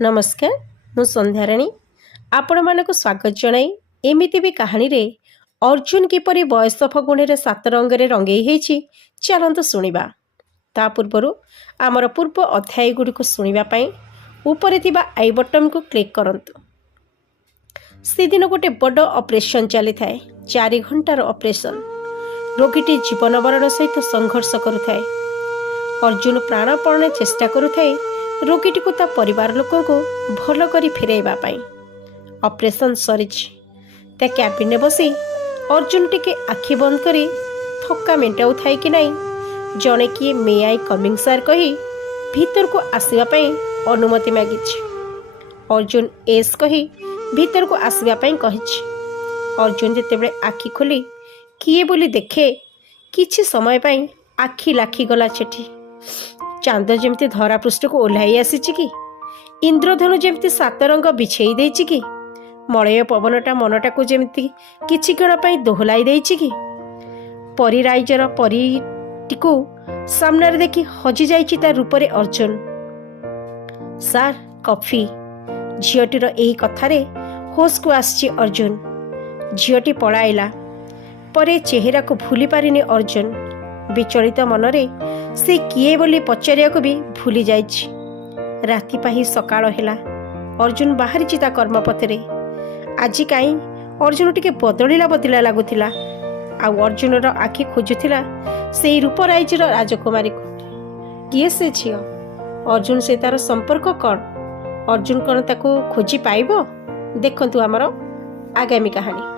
नमस्कार मु संध्याराणी आपण मानक स्वागत जनाई एमिति भी कहानी रे अर्जुन किपरि बयस फगुणी रे सात रंगे रंगई होईछि चलंतु सुनिबा। ता पूर्वरु आमर पूर्व अध्याय गुडी को सुनिबा पई ऊपर थिबा आई बटन को क्लिक करंतु। से दिन गोटे बड़ ऑपरेशन चली थाए 4 घंटार ऑपरेशन। रोगीटी जीवन मरण सहित संघर्ष करुथाए। अर्जुन प्राणपणे चेष्टा करुथाए रोगीटी को ता परिवार लोक को भल करी फेराइबा पाई। ऑपरेशन सरीछि ता कैबिन में बसी अर्जुन टिके आखि बंद करी थक्का मेंटाउ थाए कि नहीं जने किए मे आई कमिंग सर कही भीतर को आसवा पाई अनुमति मागिछि। अर्जुन एस कही भीतर को आसवा पाई कहिछि। अर्जुन जेतेबेले आखि खोली किए बोली देखे किछि समय पाई आखि लाखी गला छेठी। चांद जेमती धरा पृष्ठ को ओह्लाई आसीछि कि इंद्रधनु जेमती सात रंग बिछेई देछि कि मलय पवनटा मनटा को जेमती किछि क्षण पाई दोहलाई देछि कि परी राइजर परीटिको सामने देखि हजि जाइछि ता रूपरे अर्जुन। सार कॉफी झियोटीर एही कथारे होश को आछि अर्जुन। झियोटी पळाइला परे चेहरा को भूली पारिनी अर्जुन। विचलित मनरे से किए बोली पचारिया को भी भूली जाइछि। राति पाही सकाळ हेला अर्जुन बाहरी चिता कर्मपथरे। आज काई अर्जुन टिके बदलिला लागुथिला। आ अर्जुन रो आखि खोजुथिला सेई रूपराइजर राजकुमारी को। किए से झियो अर्जुन से तार संपर्क कौन? अर्जुन कौन ताको खोजी पाइबो? देखंतु हमर आगामी कहानी।